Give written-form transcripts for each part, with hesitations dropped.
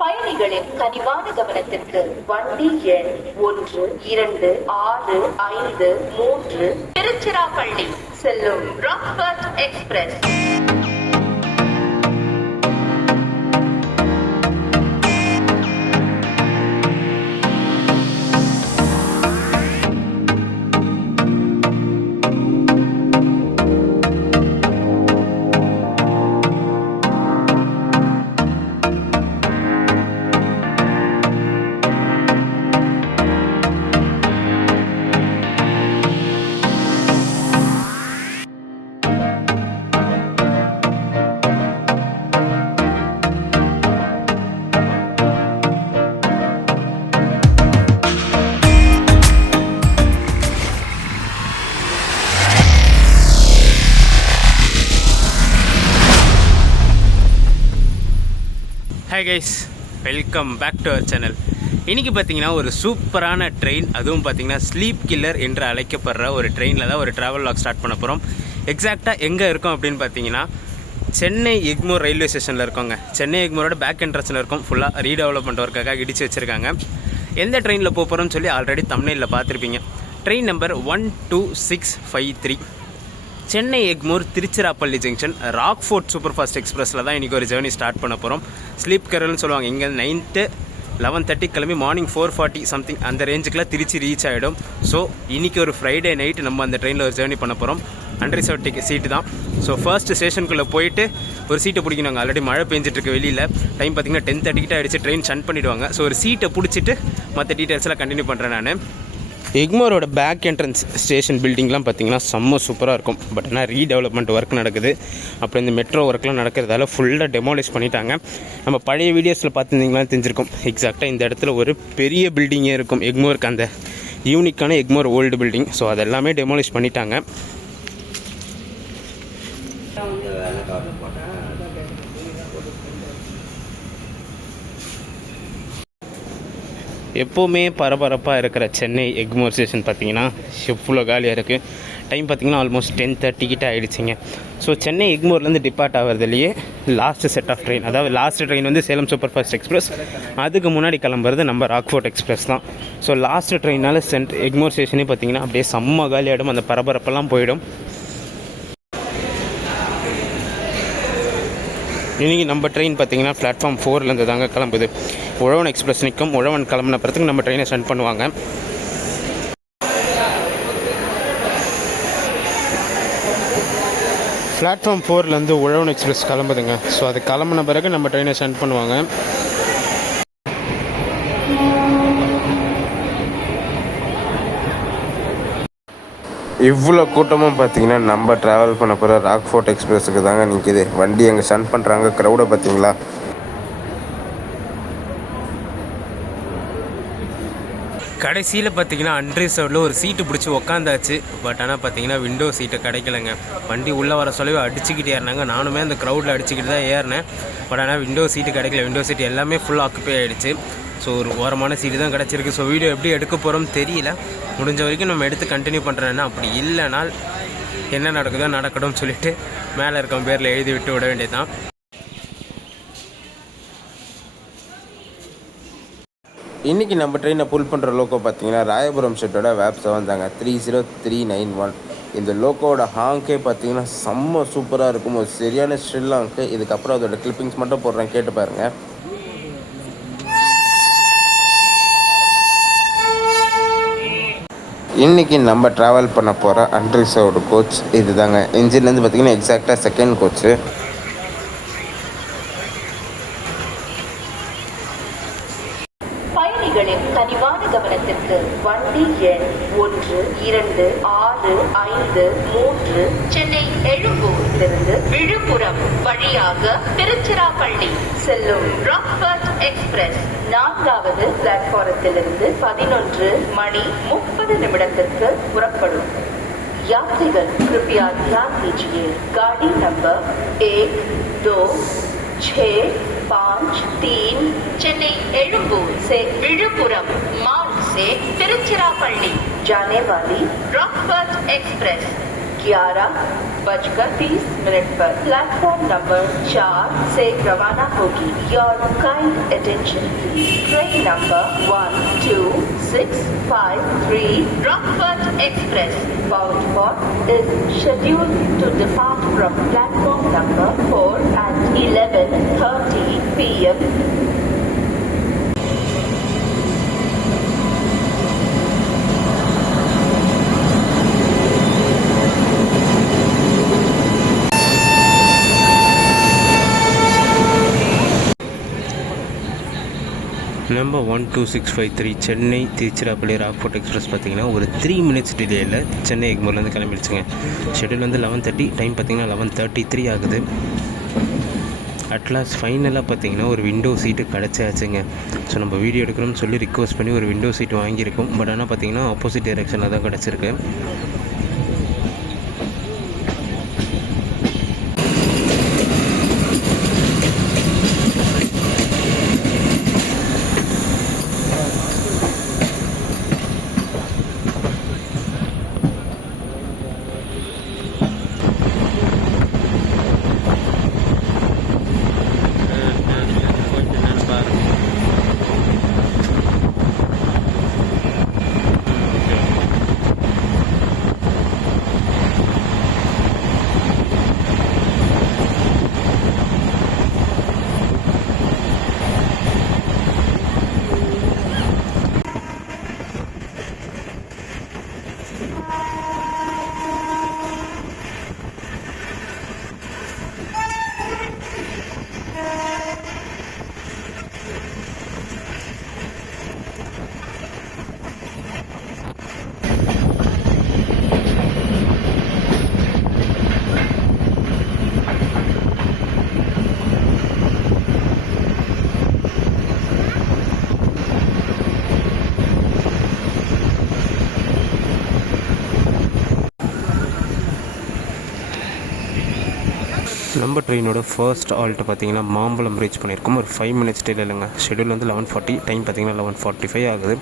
பயணிகளின் கனிவான கவனத்திற்கு வண்டி எண் 1265 திருச்சிராப்பள்ளி செல்லும் Rockfort express. Hi guys, welcome back to our channel. இன்றைக்கி பார்த்தீங்கன்னா ஒரு சூப்பரான ட்ரெயின், அதுவும் பார்த்தீங்கன்னா ஸ்லீப் கில்லர் என்று அழைக்கப்படுற ஒரு ட்ரெயினில் தான் ஒரு ட்ராவல் வ்ளாக் ஸ்டார்ட் பண்ண போகிறோம். எக்ஸாக்டாக எங்கே இருக்கோம் அப்படின்னு பார்த்தீங்கன்னா சென்னை எக்மோர் ரயில்வே ஸ்டேஷனில் இருக்கோங்க. சென்னை எக்மோரோட பேக் என்ட்ரன்ஸில் இருக்கும். ஃபுல்லாக ரீடெவலப்மெண்ட் ஒர்க்காக இடித்து வச்சுருக்காங்க. எந்த ட்ரெயினில் போகிறோம்னு சொல்லி ஆல்ரெடி தம்ப்நெயிலில் பார்த்துருப்பீங்க. Train number 12653 Chennai Egmore Tiruchirappalli junction Rockfort super fast எக்ஸ்பிரஸில் தான் இன்றைக்கி ஒரு ஜேர்னி ஸ்டார்ட் பண்ண போகிறோம். ஸ்லீப் கரல்னு சொல்லுவாங்க. இங்கே நைட்டு 11:30 கிளம்பி மார்னிங் 4:40 சம்திங் அந்த ரேஞ்சுக்கெலாம் திருச்சி ரீச் ஆகிடும். ஸோ இன்றைக்கி ஒரு ஃப்ரைடே நைட்டு நம்ம அந்த ட்ரெயினில் ஒரு ஜேர்னி பண்ண போகிறோம். அன்ரிசர்வ்ட் சீட்டு தான். ஸோ ஃபர்ஸ்ட் ஸ்டேஷனுக்குள்ளே போயிட்டு ஒரு சீட்டை பிடிக்கணும். ஆல்ரெடி மழை பெஞ்சிட்ருக்கு வெளியில். டைம் பார்த்திங்கன்னா 10:30 கிட்ட ஆகிடுச்சு. ட்ரெயின் ஷன் பண்ணிவிடுவாங்க. ஸோ ஒரு சீட்டை பிடிச்சிட்டு மற்ற டீட்டெயில்ஸ்லாம் கண்டினியூ பண்ணுறேன் நான். எக்மோரோட பேக் என்ட்ரன்ஸ் ஸ்டேஷன் பில்டிங்லாம் பார்த்திங்கன்னா செம்ம சூப்பராக இருக்கும். பட் ஆனால் ரீடெவலப்மெண்ட் ஒர்க் நடக்குது. அப்புறம் இந்த மெட்ரோ ஒர்க்லாம் நடக்கிறதால ஃபுல்லாக டெமாலிஷ் பண்ணிட்டாங்க. நம்ம பழைய வீடியோஸில் பார்த்துருந்தீங்களான்னு தெரிஞ்சிருக்கும். எக்ஸாக்டாக இந்த இடத்துல ஒரு பெரிய பில்டிங்கே இருக்கும். எக்மோருக்கு அந்த யூனிக்கான எக்மோர் ஓல்டு பில்டிங். ஸோ அதெல்லாமே டெமாலிஷ் பண்ணிட்டாங்க. எப்போவுமே பரபரப்பாக இருக்கிற சென்னை எக்மோர் ஸ்டேஷன் பார்த்திங்கன்னா எவ்வளோ காலியாக இருக்குது. டைம் பார்த்திங்கன்னா ஆல்மோஸ்ட் 10:30 கிட்ட ஆகிடுச்சிங்க. ஸோ சென்னை எக்மோர்லேருந்து டிபார்ட் ஆகிறதுலையே லாஸ்ட்டு செட் ஆஃப் ட்ரெயின், அதாவது லாஸ்ட் ட்ரெயின் வந்து சேலம் சூப்பர் ஃபாஸ்ட் எக்ஸ்பிரஸ். அதுக்கு முன்னாடி கிளம்புறது நம்ம ராக்ஃபோர்ட் எக்ஸ்பிரஸ் தான். ஸோ லாஸ்ட் ட்ரெயினால் எக்மோர் ஸ்டேஷனே பார்த்திங்கன்னா அப்படியே செம்ம காலியாகிடும். அந்த பரபரப்பெல்லாம் போயிடும். இன்றைக்கி நம்ம ட்ரெயின் பார்த்திங்கன்னா பிளாட்ஃபார்ம் 4லேருந்து தாங்க கிளம்புது. உழவன் எக்ஸ்பிரஸ் நிற்கும். உழவன் கிளம்புன பிறகு நம்ம ட்ரெயினை ஸ்டார்ட் பண்ணுவாங்க. பிளாட்ஃபார்ம் 4லேருந்து உழவன் எக்ஸ்பிரஸ் கிளம்புதுங்க. ஸோ அது கிளம்புன பிறகு நம்ம ட்ரெயினை ஸ்டார்ட் பண்ணுவாங்க. இவ்வளோ கூட்டமும் பார்த்தீங்கன்னா நம்ம ட்ராவல் பண்ண போகிற ராக்ஃபோர்ட் எக்ஸ்பிரஸுக்கு தாங்க நிற்கிது. வண்டி அங்கே ஸ்டாண்ட் பண்ணுறாங்க. க்ரௌடை பார்த்தீங்களா? கடைசியில் பார்த்தீங்கன்னா அன்ரிசர்வ்டில் ஒரு சீட்டு பிடிச்சி உக்காந்தாச்சு. பட் ஆனால் பார்த்தீங்கன்னா விண்டோ சீட்டை கிடைக்கலைங்க. வண்டி உள்ளே வர சொல்லவே அடிச்சுக்கிட்டு ஏறினாங்க. நானுமே அந்த க்ரௌடில் அடிச்சுக்கிட்டு தான் ஏறினேன். பட் ஆனால் விண்டோ சீட்டு கிடைக்கல. விண்டோ சீட்டு எல்லாமே ஃபுல் ஆக்குப்பே ஆகிடுச்சு. ஸோ ஒரு ஓரமான சீட்டு தான் கிடச்சிருக்கு. ஸோ வீடியோ எப்படி எடுக்க போகிறோம் தெரியல. முடிஞ்ச வரைக்கும் நம்ம எடுத்து கண்டினியூ பண்ணுறேன்னா, அப்படி இல்லைனால் என்ன நடக்குதோ நடக்கணும்னு சொல்லிவிட்டு மேலே இருக்க பேரில் எழுதி விட்டு விட வேண்டியதுதான். இன்றைக்கி நம்ம ட்ரெயினை புல் பண்ணுற லோக்கோ பார்த்தீங்கன்னா ராயபுரம் ஷெட்டோட வேப் 7 தாங்க, 30391. இந்த லோக்கோட ஹாங்கே பார்த்தீங்கன்னா செம்ம சூப்பராக இருக்கும். ஒரு சரியான ஸ்ட்ரில் ஹாங்க்கு. இதுக்கப்புறம் அதோட கிளிப்பிங்ஸ் மட்டும் போடுறேன், கேட்டு பாருங்கள். இன்றைக்கி நம்ம ட்ராவல் பண்ண போகிற அன்ரிசர்வ்டு கோச் இது தாங்க. இன்ஜின்லேருந்து பார்த்திங்கன்னா எக்ஸாக்டாக செகண்ட் கோச்சு. பயணிகளின் கனிவான கவனத்திற்கு வண்டி எண் 1265 சென்னை எழும்பூரிலிருந்து விழுப்புரம் வழியாக திருச்சிராப்பள்ளி செல்லும் ராக்ஃபோர்ட் எக்ஸ்பிரஸ் 4வது பிளாட்ஃபாரத்திலிருந்து 11:30 புறப்படும். यात्रीगण कृपया ध्यान दीजिए. गाड़ी नंबर 1265 चेन्नई एलुम्बूर से विழுப்புரம் मार्ग से तिरुचिरापल्ली जाने वाली रॉकफोर्ट एक्सप्रेस 11:30 पर प्लेटफॉर्म नंबर 4 से रवाना होगी। Your kind attention please. Train number 12653 Rockford Express bound for is scheduled to depart from platform number 4 at 11:30 p.m. Number 12653 Chennai Tiruchirappalli Rockford express பார்த்தீங்கன்னா ஒரு 3 மினிட்ஸ் டிலேயில் சென்னை எக்மோர்லேருந்து கிளம்பிடுச்சுங்க. ஷெட்யூல் வந்து 11:30, டைம் பார்த்தீங்கன்னா 11:33 ஆகுது. அட்லாஸ் ஃபைனலாக பார்த்தீங்கன்னா ஒரு விண்டோ சீட்டு கிடச்சாச்சுங்க. ஸோ நம்ம வீடியோ எடுக்கணும்னு சொல்லி ரிக்வஸ்ட் பண்ணி ஒரு விண்டோ சீட் வாங்கியிருக்கோம். பட் ஆனால் பார்த்தீங்கன்னா ஆப்போசிட் டைரெக்ஷனில் தான் கிடச்சிருக்கு. நம்ம ட்ரெயினோட ஃபர்ஸ்ட் ஆல்ட்டு பார்த்தீங்கன்னா மாம்பழம் ரீச் பண்ணியிருக்கோம். ஒரு 5 மினிட்ஸ் டிலே இல்லைங்க. ஷெட்யூல் வந்து 11:40, டைம் பார்த்தீங்கன்னா 11:45 ஆகுது.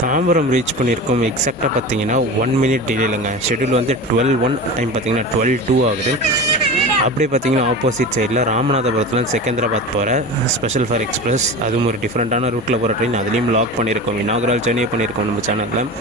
தாம்பரம் ரீச் பண்ணியிருக்கோம். எக்ஸாக்டாக பார்த்தீங்கன்னா 1 மினிட் டிலேலங்க. ஷெட்யூல் வந்து 12:01, டைம் பார்த்தீங்கன்னா 12:02 ஆகுது. அப்படியே பார்த்தீங்கன்னா ஆப்போசிட் சைடில் ராமநாதபுரத்தில் செகந்திராபாத் போகிற ஸ்பெஷல் ஃபார் எக்ஸ்பிரஸ், அதுவும் ஒரு டிஃப்ரெண்ட்டான ரூட்டில் போகிற ட்ரெயின், அதுலேயும் லாக் பண்ணியிருக்கோம். இனாகுரல் ஜர்னியே பண்ணியிருக்கோம் நம்ம சேனலில்.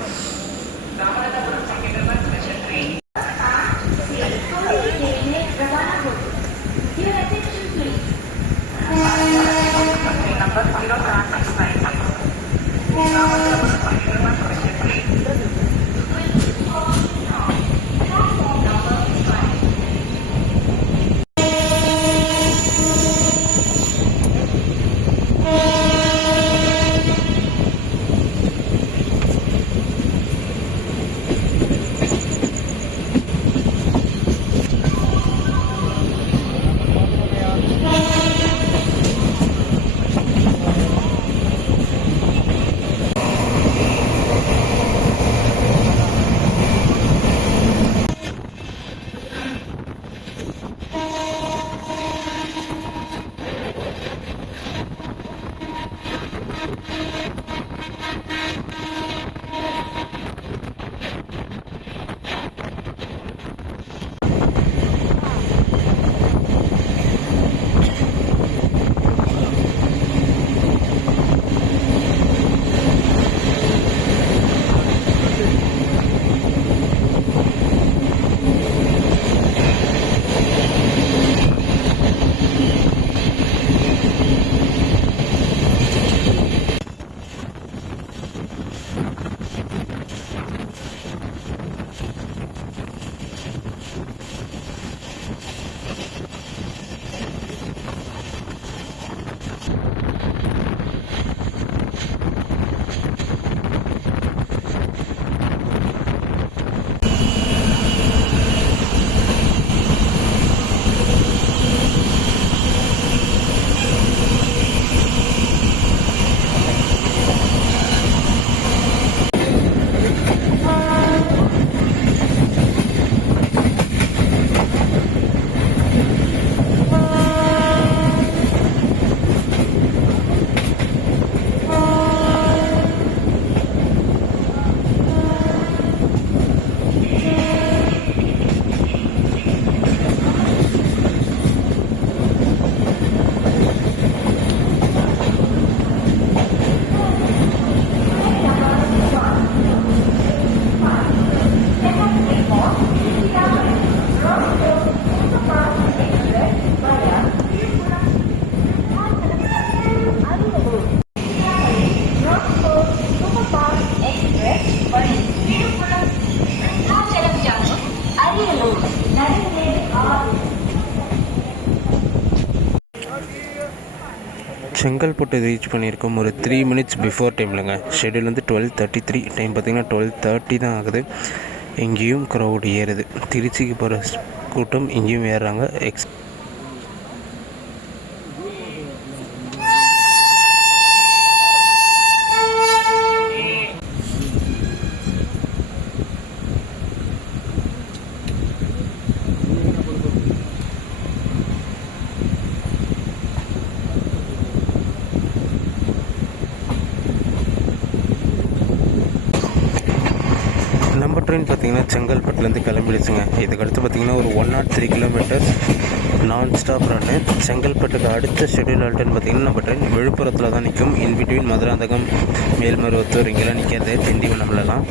செங்கல்பட்டு ரீச் பண்ணியிருக்கோம் ஒரு 3 மினிட்ஸ் பிஃபோர் டைம்லங்க. ஷெட்யூல் வந்து 12:33, டைம் பார்த்திங்கன்னா 12:30 தான் ஆகுது. இங்கேயும் க்ரௌட் ஏறுது. திருச்சிக்கு போகிற கூட்டம் இங்கேயும் ஏறுறாங்க. நம்ம ட்ரெயின் பார்த்திங்கன்னா செங்கல்பட்டுலேருந்து கிளம்பிடுச்சுங்க. இதுக்கடுத்து பார்த்திங்கன்னா ஒரு 103 கிலோமீட்டர்ஸ் நான் ஸ்டாப் ரன்னு. செங்கல்பட்டுக்கு அடுத்த ஷெட்யூல் ஆல்ட்டுன்னு பார்த்திங்கன்னா நம்ம ட்ரெயின் விழுப்புரத்தில் தான் நிற்கும். இன்பிட்வீன் மதுராந்தகம், மேல்மருவத்தூர் இங்கெல்லாம் நிற்கிறது. திண்டிவனம்லலாம்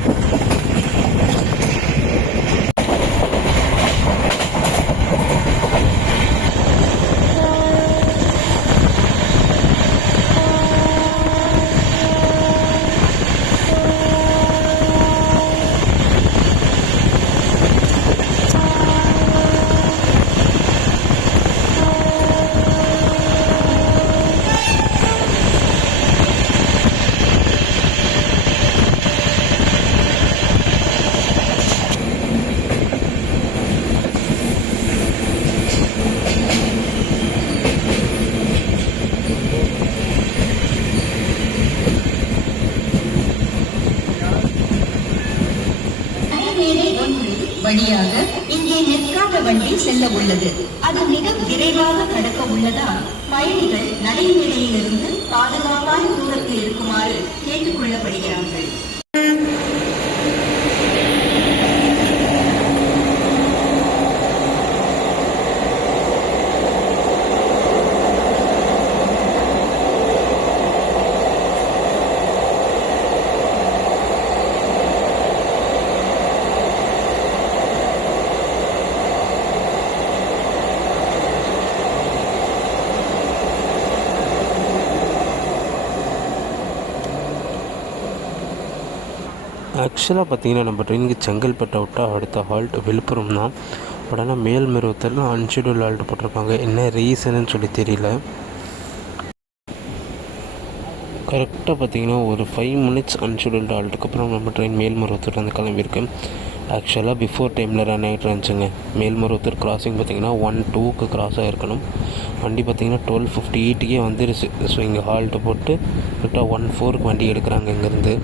வழியாக இங்கே நிற்காத வண்டி செல்ல உள்ளது. அது மிக விரைவாக கடக்க உள்ளதால் பயணிகள் நடைமேடையிலிருந்து பாதுகாப்பான தூரத்தில் இருக்குமாறு கேட்டுக் கொள்ளப்படுகிறார்கள். ஆக்சுவலாக பார்த்தீங்கன்னா நம்ம ட்ரெயினுக்கு செங்கல்பட்டை விட்டால் அடுத்த ஹால்ட் விழுப்புரம் தான். பட் ஆனால் மேல்மருவத்தூரில் அன்ஷெடியூல் ஹால்ட் போட்டிருக்காங்க. என்ன ரீசன்னு சொல்லி தெரியல. கரெக்டாக பார்த்தீங்கன்னா ஒரு 5 மினிட்ஸ் அன்ஷெடியூல்டு ஹால்ட்டுக்கு அப்புறம் நம்ம ட்ரெயின் மேல்மருவத்தூர்லேருந்து கிளம்பியிருக்கு. ஆக்சுவலாக பிஃபோர் டைமில் ரன் ஆகிட்டு இருந்துச்சுங்க. மேல்மருவத்தூர் கிராசிங் பார்த்திங்கன்னா 1-2க்கு கிராஸ் ஆகிருக்கணும். வண்டி பார்த்திங்கன்னா 12:58க்கே வந்துருச்சு. ஸோ இங்கே ஹால்ட்டு போட்டு கரெக்டாக 1-4க்கு வண்டி எடுக்கிறாங்க இங்கேருந்து.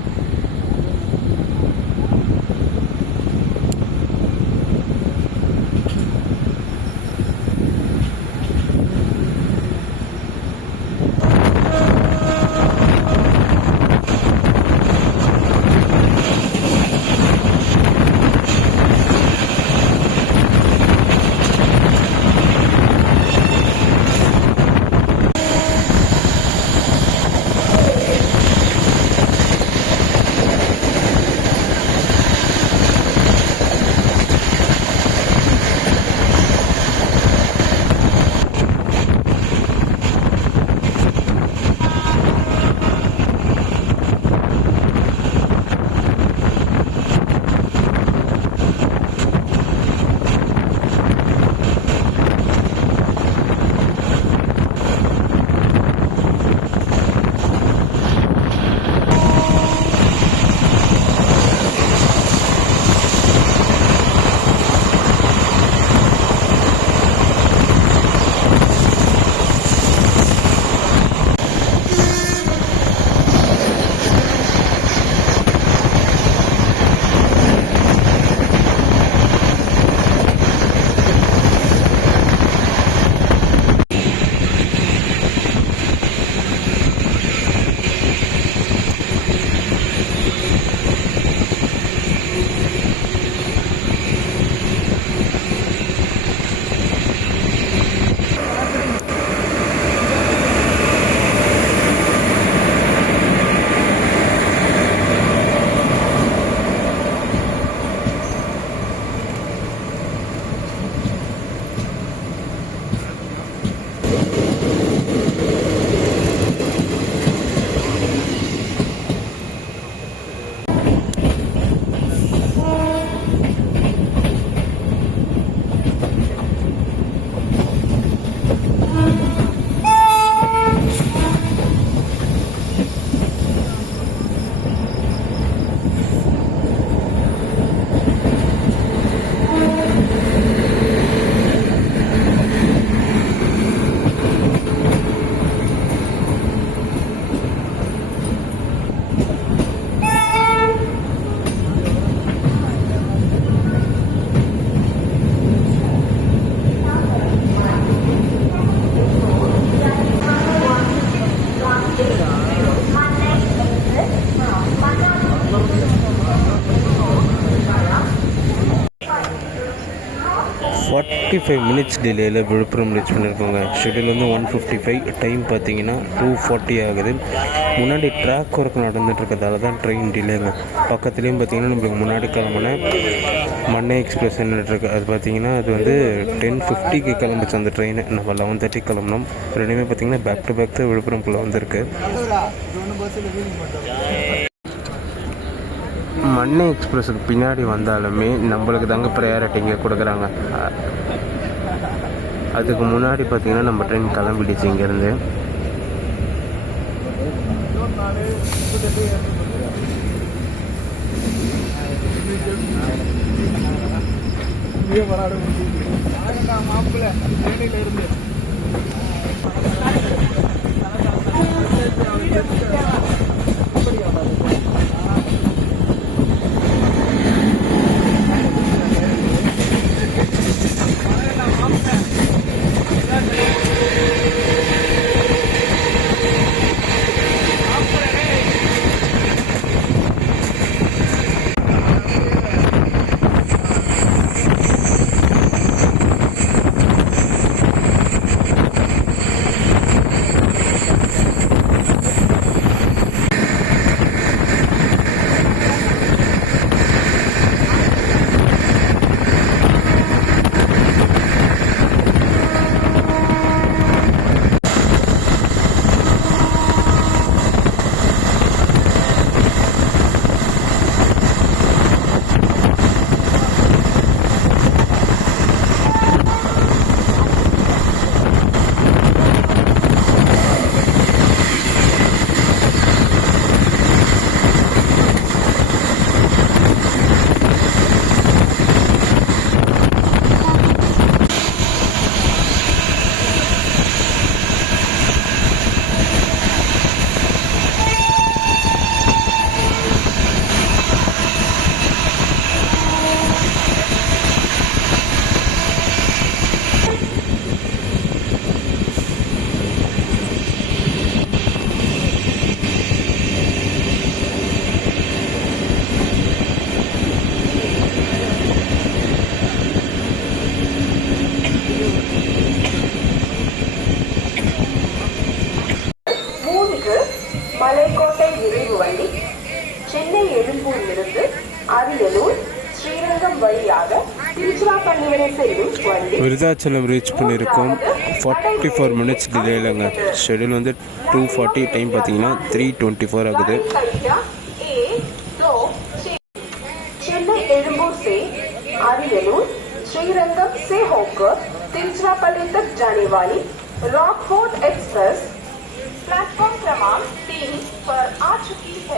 மினிட்ஸ் டிலேயில் விழுப்புரம் ரீச் பண்ணியிருக்கோங்க. ஷெட்யூல் வந்து 1:55, டைம் பார்த்தீங்கன்னா 2:40 ஆகுது. முன்னாடி ட்ராக் ஒர்க் நடந்துட்டு இருக்கிறதால தான் ட்ரெயின் டிலேங்க. பக்கத்துலேயும் பார்த்தீங்கன்னா நம்மளுக்கு முன்னாடி கிளம்புன மண்ணை எக்ஸ்பிரஸ் நின்றுட்டுருக்கு. அது பார்த்தீங்கன்னா அது வந்து 10:50க்கு கிளம்பிச்சு அந்த ட்ரெயின். நம்ம 11:30 கிளம்பினோம். ரெண்டுமே பார்த்தீங்கன்னா பேக் டு பேக் தான் விழுப்புரம்குள்ளே வந்திருக்கு. மண்ணை எக்ஸ்பிரஸுக்கு பின்னாடி வந்தாலுமே நம்மளுக்கு தாங்க ப்ரையாரிட்டிங்க கொடுக்குறாங்க. அதுக்கு முன்னாடி பார்த்தீங்கன்னா நம்ம ட்ரெயின் கிளம்பிடுச்சு இங்கேருந்து. எழும்பூரிலிருந்து அரியலூர் ஸ்ரீரங்கம் வழியாக திருச்சிராப்பள்ளி வரை செல்லும் வண்டி விருதாச்சலம் ரீச் பண்ணியிருக்கோம். 44 மினிட்ஸ் டிலேலங்க. ஷெடியூல் வந்து 2:40, டைம் பார்த்தீங்கன்னா 3:24 ஆகுது. चेन्नई एलुम्बूर से अरियलूर श्रीरंगम से होकर तिरुचिरापल्ली तक जाने वाली रॉकफोर्ट एक्सप्रेस प्लेटफॉर्म क्रमांक 3 पर आ चुकी है.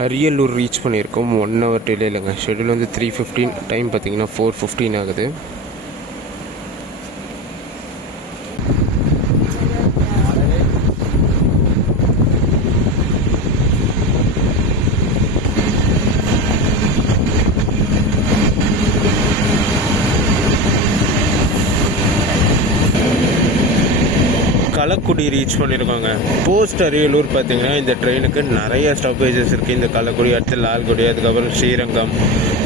அரியலூர் ரீச் பண்ணியிருக்கோம். 1 hour டிலே இல்லைங்க. ஷெடியூல் வந்து 3:15, டைம் பார்த்தீங்கன்னா 4:15 ஆகுது. கள்ளக்குடி ரீச் பண்ணியிருக்காங்க. போஸ்ட் அரியலூர் பார்த்தீங்கன்னா இந்த ட்ரெயினுக்கு நிறைய ஸ்டாப்பேஜஸ் இருக்குது. இந்த கள்ளக்குடி, அடுத்து லால்குடி, அதுக்கப்புறம் ஸ்ரீரங்கம்,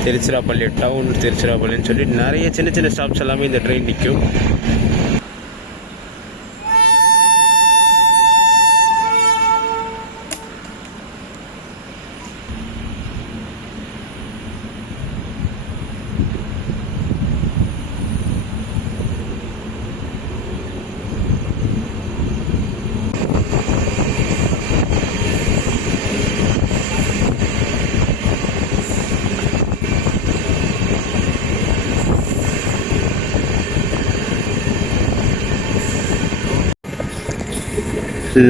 திருச்சிராப்பள்ளி டவுன், திருச்சிராப்பள்ளின்னு சொல்லி நிறைய சின்ன சின்ன ஸ்டாப்ஸ் எல்லாமே இந்த ட்ரெயின் நிற்கும்.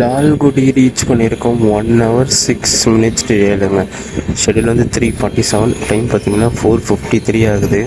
லால்குடி ரீச் பண்ணியிருக்கோம். 1 hour 6 minutes டிலேங்க. ஷெடியூல் வந்து 3:47, டைம் பார்த்தீங்கன்னா 4:53 ஆகுது.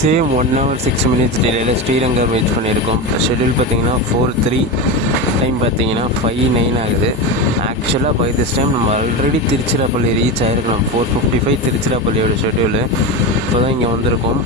சேம் 1 hour 6 minutes டிலேயில் ஸ்ரீரங்கம் ரீச் பண்ணியிருக்கோம். ஷெடியூல் பார்த்தீங்கன்னா 4:03, டைம் பார்த்தீங்கன்னா 5:09 ஆகுது. ஆக்சுவலாக பை திஸ் டைம் நம்ம ஆல்ரெடி திருச்சிராப்பள்ளி ரீச் ஆகிருக்கணும். 4:55 திருச்சிராப்பள்ளியோட ஷெடியூலு. இப்போ தான் இங்கே வந்திருக்கோம்.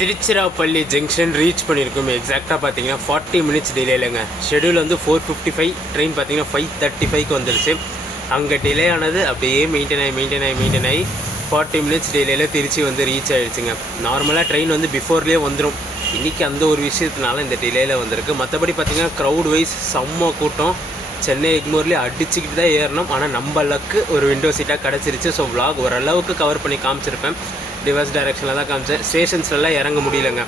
திருச்சிராப்பள்ளி ஜங்ஷன் ரீச் பண்ணியிருக்கோம். எக்ஸாக்டாக பார்த்தீங்கன்னா 40 மினிட்ஸ் டிலேலங்க. ஷெடியூல் வந்து 4:55, ட்ரெயின் பார்த்தீங்கன்னா 5:35க்கு வந்துருச்சு. அங்கே டிலே ஆனது அப்படியே மெயின்டைன் ஆகி 40 மினிட்ஸ் டிலேயில் திருச்சி வந்து ரீச் ஆகிடுச்சுங்க. நார்மலாக ட்ரெயின் வந்து பிஃபோர்லேயே வந்துடும். இன்றைக்கி அந்த ஒரு விஷயத்தினால இந்த டிலேயில் வந்திருக்கு. மற்றபடி பார்த்திங்கன்னா க்ரௌட் வைஸ் செம்ம கூட்டம். சென்னை எக்மோர்லேயே அடிச்சுக்கிட்டு தான் ஏறணும். ஆனால் நம்ம லக்கு ஒரு விண்டோ சீட்டாக கிடச்சிருச்சு. ஸோ vlog ஓரளவுக்கு கவர் பண்ணி காமிச்சிருப்பேன். ரிவர்ஸ் டைரெக்ஷனில் தான் காமிச்சேன். ஸ்டேஷன்ஸ்லாம் இறங்க முடியலங்க.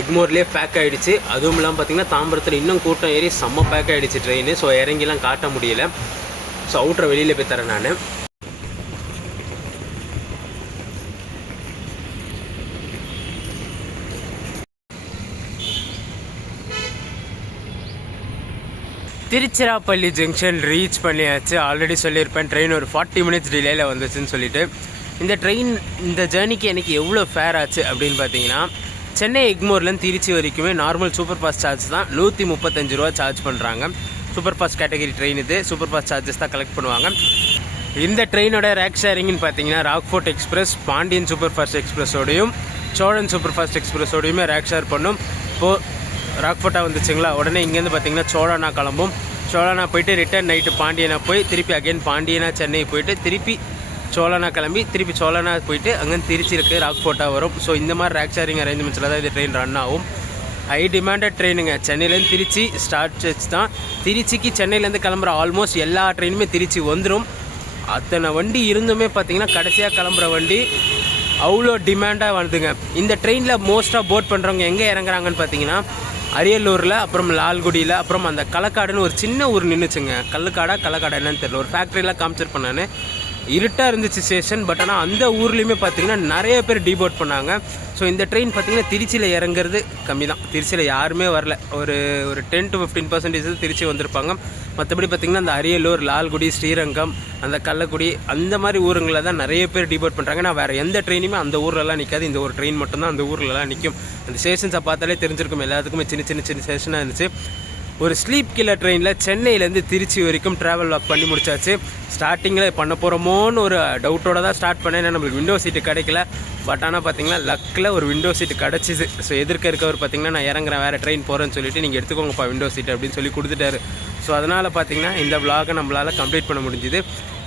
எக்மோர்லேயே பேக் ஆகிடுச்சு. அதுவும் இல்லாமல் பார்த்திங்கன்னா தாம்பரத்தில் இன்னும் கூட்டம் ஏறி செம்ம பேக் ஆகிடுச்சு ட்ரெயின். ஸோ இறங்கிலாம் காட்ட முடியல. ஸோ அவுட்ரை வெளியில் போய் தரேன் நான். திருச்சிராப்பள்ளி ஜங்ஷன் ரீச் பண்ணியாச்சு. ஆல்ரெடி சொல்லியிருப்பேன் ட்ரெயின் ஒரு 40 மினிட்ஸ் டிலேயில் வந்துச்சுன்னு சொல்லிட்டு. இந்த ட்ரெயின் இந்த ஜேர்னிக்கு எனக்கு எவ்வளோ ஃபேர் ஆச்சு அப்படின்னு பார்த்தீங்கன்னா, சென்னை எக்மோர்லேருந்து திருச்சி வரைக்குமே நார்மல் சூப்பர் ஃபாஸ்ட் சார்ஜ் தான் 135 ரூபா சார்ஜ் பண்ணுறாங்க. சூப்பர் ஃபாஸ்ட் கேட்டகரி ட்ரெயின் இது. சூப்பர் ஃபாஸ்ட் சார்ஜஸ் தான் கலெக்ட் பண்ணுவாங்க. இந்த ட்ரெயினோட ரேக் ஷேரிங்னு பார்த்தீங்கன்னா Rockfort express, Pandian super fast எக்ஸ்பிரஸோடையும் சோழன் சூப்பர் ஃபாஸ்ட் எக்ஸ்பிரஸோடையுமே ரேக் ஷேர் பண்ணும். இப்போது ராக்ஃபோர்ட்டாக வந்துச்சுங்களா, உடனே இங்கேருந்து பார்த்தீங்கன்னா சோழனா கிளம்பும். சோழனா போயிட்டு ரிட்டர்ன் நைட்டு பாண்டியனா போய் திருப்பி அகைன் பாண்டியனா சென்னை போயிட்டு திருப்பி சோழனா கிளம்பி திருப்பி சோழனா போயிட்டு அங்கேருந்து திருச்சி இருக்குது ராக்ஃபோர்ட்டாக வரும். ஸோ இந்த மாதிரி ரேக் ஷேரிங் அரேஞ்ச்மெண்ட்ஸில் தான் இந்த ட்ரெயின் ரன் ஆகும். ஹை டிமாண்டட் ட்ரெயினுங்க. சென்னையிலேருந்து திருச்சி ஸ்டார்ட் தான். திருச்சிக்கு சென்னையிலேருந்து கிளம்புற ஆல்மோஸ்ட் எல்லா ட்ரெயினுமே திருச்சி வந்துடும். அத்தனை வண்டி இருந்துமே பார்த்தீங்கன்னா கடைசியாக கிளம்புற வண்டி அவ்வளோ டிமாண்டாக வருதுங்க. இந்த ட்ரெயினில் மோஸ்ட்டாக போட் பண்ணுறவங்க எங்கே இறங்குறாங்கன்னு பார்த்தீங்கன்னா அரியலூரில், அப்புறம் லால்குடியில், அப்புறம் அந்த களக்காடுன்னு ஒரு சின்ன ஊர் நின்றுச்சுங்க. களக்காடா என்னன்னு தெரியல. ஒரு ஃபேக்ட்ரிலாம் காமிச்சிருப்பேன் நான். இருட்டாக இருந்துச்சு ஸ்டேஷன். பட் ஆனால் அந்த ஊர்லேயுமே பார்த்தீங்கன்னா நிறைய பேர் டீபோட் பண்ணாங்க. ஸோ இந்த ட்ரெயின் பார்த்தீங்கன்னா திருச்சியில் இறங்குறது கம்மி தான். திருச்சியில் யாருமே வரல. ஒரு 10 to 15% திருச்சி வந்திருப்பாங்க. மற்றபடி பார்த்திங்கன்னா அந்த அரியலூர், லால்குடி, ஸ்ரீரங்கம், அந்த கள்ளக்குடி அந்த மாதிரி ஊருங்களில் தான் நிறைய பேர் டிபோட் பண்ணுறாங்க. நான் வேறு எந்த ட்ரெயினுமே அந்த ஊர்லலாம் நிற்காது. இந்த ஒரு ட்ரெயின் மட்டும்தான் அந்த ஊர்லலாம் நிற்கும். அந்த ஸ்டேஷன்ஸை பார்த்தாலே தெரிஞ்சிருக்கும். எல்லாத்துக்குமே சின்ன ஸ்டேஷனாக இருந்துச்சு. ஒரு ஸ்லீப் கில்லர் ட்ரெயினில் சென்னையிலேருந்து திருச்சி வரைக்கும் ட்ராவல் வாக் பண்ணி முடிச்சாச்சு. ஸ்டார்டிங்கில் பண்ண போகிறோமோன்னு ஒரு டவுட்டோடு தான் ஸ்டார்ட் பண்ணேன். ஏன்னா நம்மளுக்கு விண்டோ சீட்டு கிடைக்கல. பட் ஆனால் பார்த்தீங்கன்னா லக்கில் ஒரு விண்டோ சீட்டு கிடச்சிது. ஸோ இருக்கவர் பார்த்தீங்கன்னா நான் இறங்குறேன் வேறு ட்ரெயின் போகிறேன்னு சொல்லிட்டு நீங்கள் எடுத்துக்கோங்கப்பா விண்டோ சீட்டு அப்படின்னு சொல்லி கொடுத்துட்டாரு. ஸோ அதனால் பார்த்தீங்கன்னா இந்த vlog நம்மளால் கம்ப்ளீட் பண்ண முடிஞ்சுது.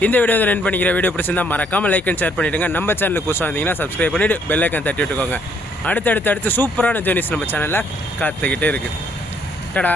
இந்த வீடியோ என் பண்ணிக்கிற வீடியோ பிடிச்சிருந்தால் மறக்காமல் லைக் அண்ட் ஷேர் பண்ணிவிடுங்க. நம்ம சேனலுக்கு புதுசாக வந்தீங்கன்னா சப்ஸ்கிரைப் பண்ணிவிட்டு பெல் ஐக்கான் தட்டி விட்டுக்கோங்க. அடுத்து சூப்பரான ஜேர்னிஸ் நம்ம சேனலில் காத்துக்கிட்டே இருக்குது. டடா.